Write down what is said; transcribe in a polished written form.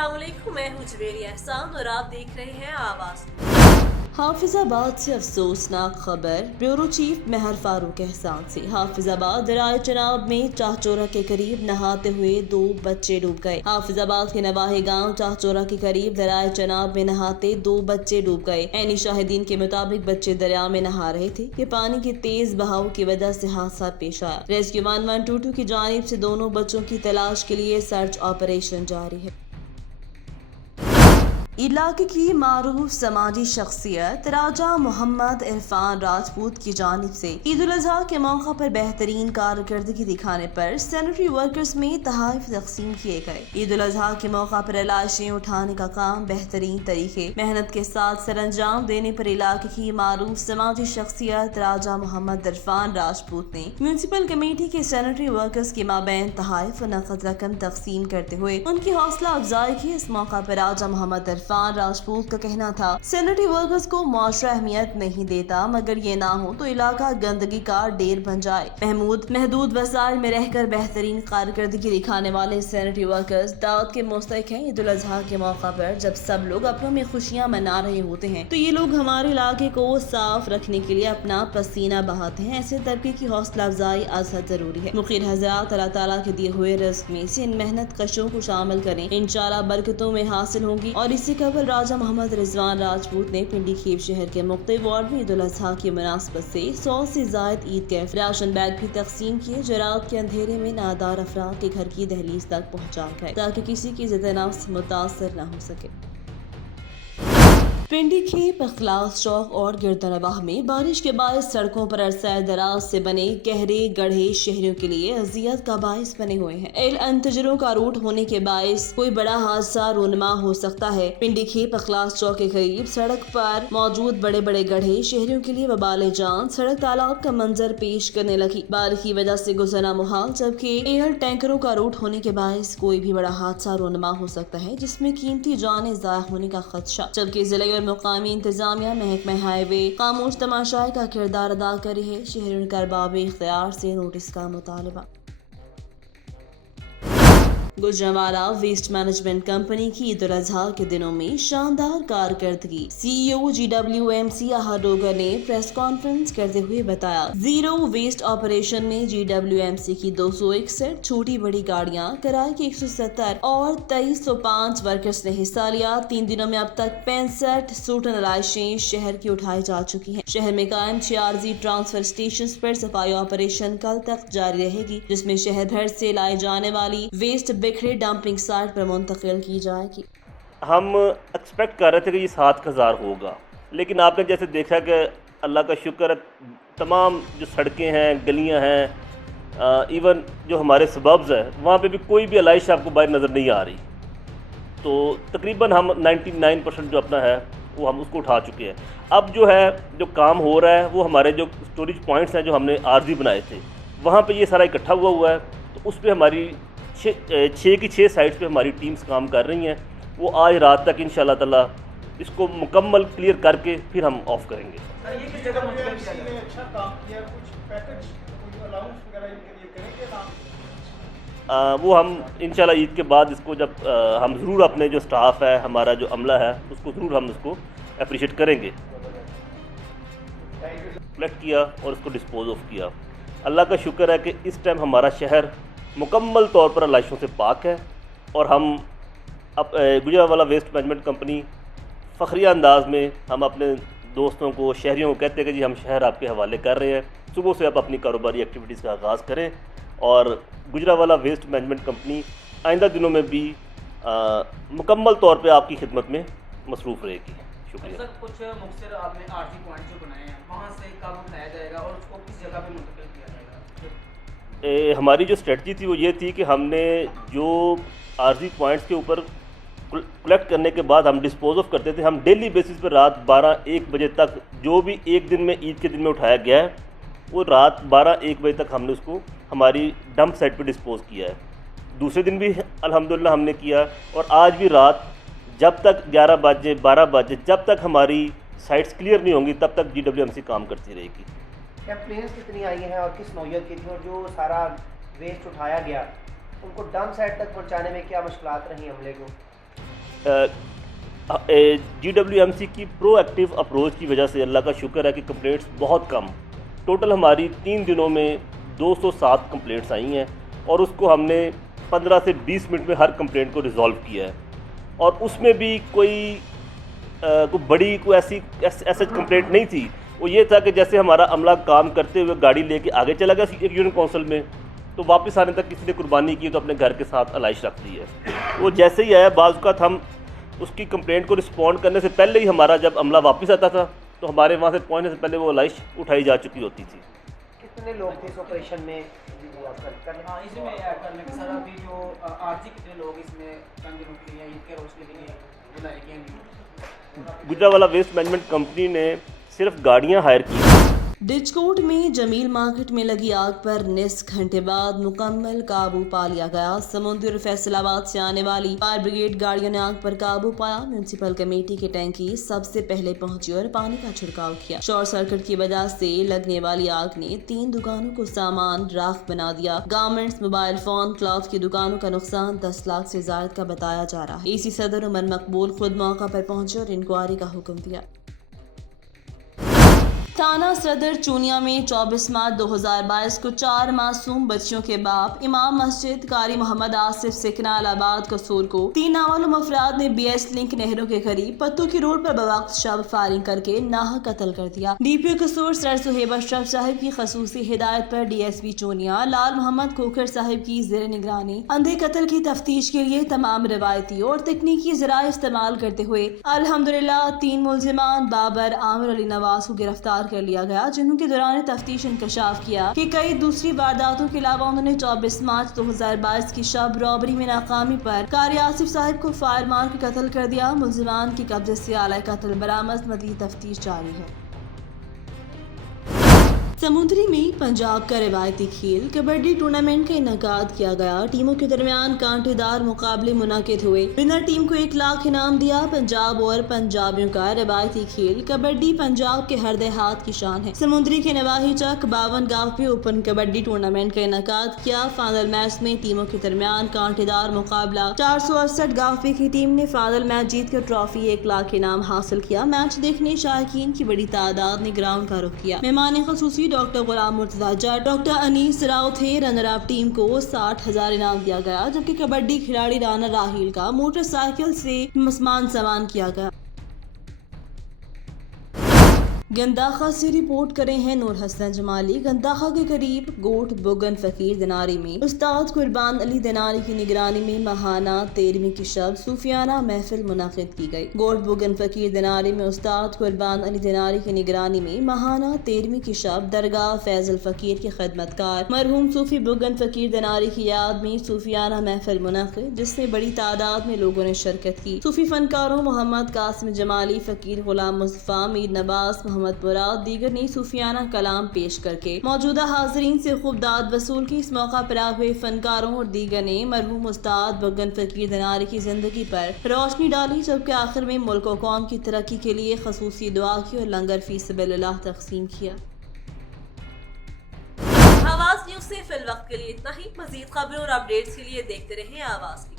अस्सलाम वालेकुम, मैं हूँ जवेरी एहसान और आप देख रहे हैं आवाज़। हाफिजाबाद से अफसोसनाक खबर ब्यूरो चीफ महर फारूक एहसान से। हाफिजाबाद दराए चनाब में चाहचोरा के करीब नहाते हुए 2 बच्चे डूब गए। हाफिजाबाद के नवाही गांव चाहचोरा के करीब दराए चनाब में नहाते 2 बच्चे डूब गए। ऐनी शाहिदीन के मुताबिक बच्चे दरिया में नहा रहे थे कि पानी के तेज बहाव की वजह से हादसा पेश आया। रेस्क्यू 1122 की जानिब से दोनों बच्चों की तलाश के लिए सर्च ऑपरेशन जारी है। इलाके की मारूफ समाजी शख्सियत राजा मोहम्मद इरफान राजपूत की जानिब से ईद उल अजहा के मौका पर बेहतरीन कारकर्दगी दिखाने पर सैनिटरी वर्कर्स में तोहफे तकसीम किए गए। ईद उल अजहा के मौका पर लाशें उठाने का काम बेहतरीन तरीके मेहनत के साथ सरअंजाम देने पर इलाके की मारूफ समाजी शख्सियत राजा मोहम्मद इरफान राजपूत ने म्यूनसिपल कमेटी के सैनिटरी वर्कर्स के माबैन तोहफे व नकद रकम तकसीम करते हुए उनकी हौसला अफजाई की। इस मौका पर राजा मोहम्मद इरफान राजपूत का कहना था, सैनिटरी वर्कर्स को मुआशरा अहमियत नहीं देता, मगर ये ना हो तो इलाका गंदगी का ढेर बन जाए। महदूद वसाइल में रहकर बेहतरीन कारकर्दगी दिखाने वाले सैनिटरी वर्कर्स दावत के मुस्तहिक हैं। ईद उल अजहा के मौका पर जब सब लोग अपनों में खुशियां मना रहे होते हैं तो ये लोग हमारे इलाके को साफ रखने के लिए अपना पसीना बहाते हैं। ऐसे तबके की हौसला अफजाई अजहद जरूरी है। मुखिर हज़रात अल्लाह ताला के दिए हुए रिज़्क़ में से इन मेहनत कशों को शामिल करें, इंशाअल्लाह बरकतों में हासिल होंगी। और इसी कबल राजा मोहम्मद रिजवान राजपूत ने पिंडी खेब शहर के मुख्तलिफ वार्ड में ईद उल अजहा की मुनासबत से 100 से जायद ईद के राशन बैग भी तकसीम किए, जो रात के अंधेरे में नादार अफराद के घर की दहलीज तक पहुँचा गए ताकि किसी की ज़िद नफ्स मुतासर न हो सके। पिंडी खेप अखलास चौक और गिरदनवाह में बारिश के बायस सड़कों पर अरसा दराज से बने गहरे गड्ढे शहरियों के लिए अजियत का बायस बने हुए हैं। एल अंतजरों का रूट होने के बायस कोई बड़ा हादसा रूनमा हो सकता है। पिंडी खेप अखलास चौक के करीब सड़क पर मौजूद बड़े बड़े गड्ढे शहरियों के लिए वबाले जान सड़क तालाब का मंजर पेश करने लगी। बारिश की वजह से गुजरना मुहाल, जबकि एयर टैंकरों का रूट होने के बायस कोई भी बड़ा हादसा रूनमा हो सकता है, जिसमें कीमती जानें ज़ाया होने का खदशा। जबकि जिले मुकामी इंतजामिया महकमा हाईवे खामोश तमाशाई का किरदार अदा कर रही है। शहरियों का अरबाब इख्तियार से नोटिस का मुतालबा। गुजरांवाला वेस्ट मैनेजमेंट कंपनी की ईद उल अजहा के दिनों में शानदार कारकर्दगी। सीईओ GWMC आहर डोगर ने प्रेस कॉन्फ्रेंस करते हुए बताया, जीरो वेस्ट ऑपरेशन में GWMC की 261 छोटी बड़ी गाड़ियां, किराए की 170 और 2305 वर्कर्स ने हिस्सा लिया। 3 दिनों में अब तक 65 सूटन लाशें शहर की उठाई जा चुकी हैं। शहर में कायम 6 आरजी ट्रांसफर स्टेशन पर सफाई ऑपरेशन कल तक जारी रहेगी, जिसमें शहर भर से लाई जाने वाली वेस्ट बिखरे डंपिंग साइट पर मुंतकिल की जाएगी। हम एक्सपेक्ट कर रहे थे कि ये 7,000 होगा, लेकिन आपने जैसे देखा कि अल्लाह का शुक्र है, तमाम जो सड़कें हैं, गलियां हैं, इवन जो हमारे सबब्स हैं, वहाँ पे भी कोई भी अलाइश आपको बाहर नज़र नहीं आ रही। तो तकरीबन हम 99% जो अपना है वो हम उसको उठा चुके हैं। अब जो है जो काम हो रहा है वो हमारे जो स्टोरेज पॉइंट्स हैं जो हमने आरजी बनाए थे, वहाँ पे ये सारा इकट्ठा हुआ है। तो उस पर हमारी 6 साइट्स पे हमारी टीम्स काम कर रही हैं। वो आज रात तक इंशाल्लाह ताला इसको मुकम्मल क्लियर करके फिर हम ऑफ करेंगे। ये किस जगह ने अच्छा काम किया, कुछ पैकेज कोई अलाउंस वगैरह इनके लिए करेंगे? वो हम इंशाल्लाह ईद के बाद इसको जब हम ज़रूर अपने जो स्टाफ है, हमारा जो अमला है, उसको ज़रूर हम उसको अप्रिशिएट करेंगे। कलेक्ट किया और उसको डिस्पोज ऑफ किया। अल्लाह का शुक्र है कि इस टाइम हमारा शहर मुकम्मल तौर पर लाशों से पाक है। और हम अब गुजरांवाला वेस्ट मैनेजमेंट कंपनी फ़ख्रिया अंदाज में हम अपने दोस्तों को, शहरियों को कहते हैं कि जी हम शहर आपके हवाले कर रहे हैं, सुबह से आप अपनी कारोबारी एक्टिविटीज़ का आगाज़ करें। और गुजरांवाला वेस्ट मैनेजमेंट कंपनी आइंदा दिनों में भी मुकम्मल तौर पे आपकी खिदमत में मसरूफ़ रहेगी। शुक्रिया। सर, कुछ मुख्तर आपने आरजी पॉइंट जो बनाए हैं, वहाँ से कब उठाया जाएगा और उसको किस जगह पे मुंतकिल किया जाएगा? हमारी जो स्ट्रेटजी थी वो ये थी कि हमने जो आरजी पॉइंट्स के ऊपर कलेक्ट करने के बाद हम डिस्पोज ऑफ करते थे, हम डेली बेसिस पर रात 12-1 बजे तक जो भी एक दिन में ईद के दिन में उठाया गया है वो रात 12-1 बजे तक हमने उसको हमारी डंप साइट पे डिस्पोज किया है। दूसरे दिन भी अल्हम्दुलिल्लाह हमने किया। और आज भी रात जब तक 11 बजे 12 बजे जब तक हमारी साइट्स क्लियर नहीं होंगी तब तक GWMC काम करती रहेगी। कंप्लेंट्स कितनी आई हैं और किस नौयत की थी, और जो सारा वेस्ट उठाया गया उनको डंप साइट तक पहुंचाने में क्या मुश्किलात रही अमले को? GWMC کی پرو ایکٹیو اپروچ کی وجہ سے اللہ کا شکر ہے کہ کمپلینٹس بہت کم، ٹوٹل ہماری 3 دنوں میں 207 کمپلینٹس آئی ہیں اور اس کو ہم نے 15 سے 20 منٹ میں ہر کمپلینٹ کو ریزالو کیا ہے، اور اس میں بھی کوئی بڑی کوئی ایسی کمپلینٹ نہیں تھی۔ وہ یہ تھا کہ جیسے ہمارا عملہ کام کرتے ہوئے گاڑی لے کے آگے چلا گیا ایک یونین کونسل میں، تو واپس آنے تک کسی نے قربانی کی تو اپنے گھر کے ساتھ علائش رکھ دی ہے۔ وہ جیسے ہی آیا، بعض اوقات ہم اس کی کمپلینٹ کو رسپونڈ کرنے سے پہلے ہی ہمارا جب عملہ واپس آتا تھا تو ہمارے وہاں سے پہنچنے سے پہلے وہ علائش اٹھائی جا چکی ہوتی تھی۔ کتنے لوگ تھے اس آپریشن میں؟ ہاں اس میں ایڈ کرنے کے سر ابھی جو عارضی کتنے لوگ اس میں چند دنوں کے لیے عید کے روز کے لیے بلائے گئے ہیں؟ گجرانوالہ ویسٹ مینجمنٹ کمپنی نے صرف گاڑیاں ہائر کی۔ ڈچکوٹ میں جمیل مارکیٹ میں لگی آگ پر نصف گھنٹے بعد مکمل قابو پا لیا گیا۔ سمندی اور فیصل آباد سے آنے والی فائر بریگیڈ گاڑیوں نے آگ پر قابو پایا۔ میونسپل کمیٹی کی ٹینکی سب سے پہلے پہنچی اور پانی کا چھڑکاؤ کیا۔ شارٹ سرکٹ کی وجہ سے لگنے والی آگ نے 3 دکانوں کو سامان راکھ بنا دیا۔ گارمنٹس، موبائل فون، کلاتھ کی دکانوں کا نقصان 10 لاکھ سے زائد کا بتایا جا رہا ہے۔ AC صدر عمر مقبول خود موقع پر پہنچے اور انکوائری کا حکم دیا۔ تھانہ صدر چونیا میں 24 مارچ 2022 کو 4 معصوم بچیوں کے باپ امام مسجد قاری محمد آصف سکنال آباد قصور کو 3 نامعلوم افراد نے BS لنک نہروں کے قریب پتو کی روڈ پر بوقت شب فائرنگ کر کے ناحق قتل کر دیا۔ DPO قصور سر صہیب اشرف صاحب کی خصوصی ہدایت پر DSP چونیا لال محمد کھوکھر صاحب کی زیر نگرانی اندھے قتل کی تفتیش کے لیے تمام روایتی اور تکنیکی ذرائع استعمال کرتے ہوئے الحمدللہ 3 ملزمان بابر، عامر علی نواز کو گرفتار کر لیا گیا، جنہوں کے دوران تفتیش انکشاف کیا کہ کئی دوسری وارداتوں کے علاوہ انہوں نے 24 مارچ 2022 کی شب رابری میں ناکامی پر قاری آصف صاحب کو فائر مار کے قتل کر دیا۔ ملزمان کے قبضے سے آلہ قتل برآمد، مزید تفتیش جاری ہے۔ سمندری میں پنجاب کا روایتی کھیل کبڈی ٹورنامنٹ کا انعقاد کیا گیا۔ ٹیموں کے درمیان کانٹے دار مقابلے منعقد ہوئے۔ ونر ٹیم کو 1 لاکھ انعام دیا۔ پنجاب اور پنجابیوں کا روایتی کھیل کبڈی پنجاب کے ہر دیہات کی شان ہے۔ سمندری کے نواحی چک 52 گاؤں پہ اوپن کبڈی ٹورنامنٹ کا انعقاد کیا۔ فائنل میچ میں ٹیموں کے درمیان کانٹے دار مقابلہ 468 گاؤں پہ کی ٹیم نے فائنل میچ جیت کر ٹرافی 1 لاکھ انعام حاصل کیا۔ میچ دیکھنے شائقین کی بڑی تعداد نے گراؤنڈ کا رخ کیا۔ مہمان خصوصی ڈاکٹر غلام مرتضیٰ جٹ، ڈاکٹر انیس راؤ تھے۔ رنر اپ ٹیم کو 60,000 انعام دیا گیا، جبکہ کبڈی کھلاڑی رانا راہیل کا موٹر سائیکل سے مان سمان کیا گیا۔ گنداخہ سے رپورٹ کرے ہیں نور حسن جمالی۔ گنداخہ کے قریب گوٹ بگن فقیر دیناری میں استاد قربان علی دیناری کی نگرانی میں ماہانہ 13ویں کی شب صوفیانہ محفل منعقد کی گئی۔ گوٹ بگن فقیر دیناری میں استاد قربان علی دیناری کی نگرانی میں ماہانہ 13ویں کی شب درگاہ فیض الفقیر کے خدمتکار مرحوم صوفی بگن فقیر دیناری کی یاد میں صوفیانہ محفل منعقد، جس میں بڑی تعداد میں لوگوں نے شرکت کی۔ صوفی فنکاروں محمد قاسم جمالی، فقیر غلام مصطفیٰ، میر نباس، محمد مراد دیگر نے صوفیانہ کلام پیش کر کے موجودہ حاضرین سے خوب داد وصول کی۔ اس موقع پر آئے ہوئے فنکاروں اور دیگر نے مرحوم استاد بگن فقیر دیناری کی زندگی پر روشنی ڈالی، جبکہ آخر میں ملک و قوم کی ترقی کے لیے خصوصی دعا کی اور لنگر فی سبیل اللہ تقسیم کیا۔ آواز نیوز سے فی الوقت کے لیے اتنا ہی۔ مزید خبروں اور اپڈیٹس کے لیے دیکھتے رہیں آواز کی۔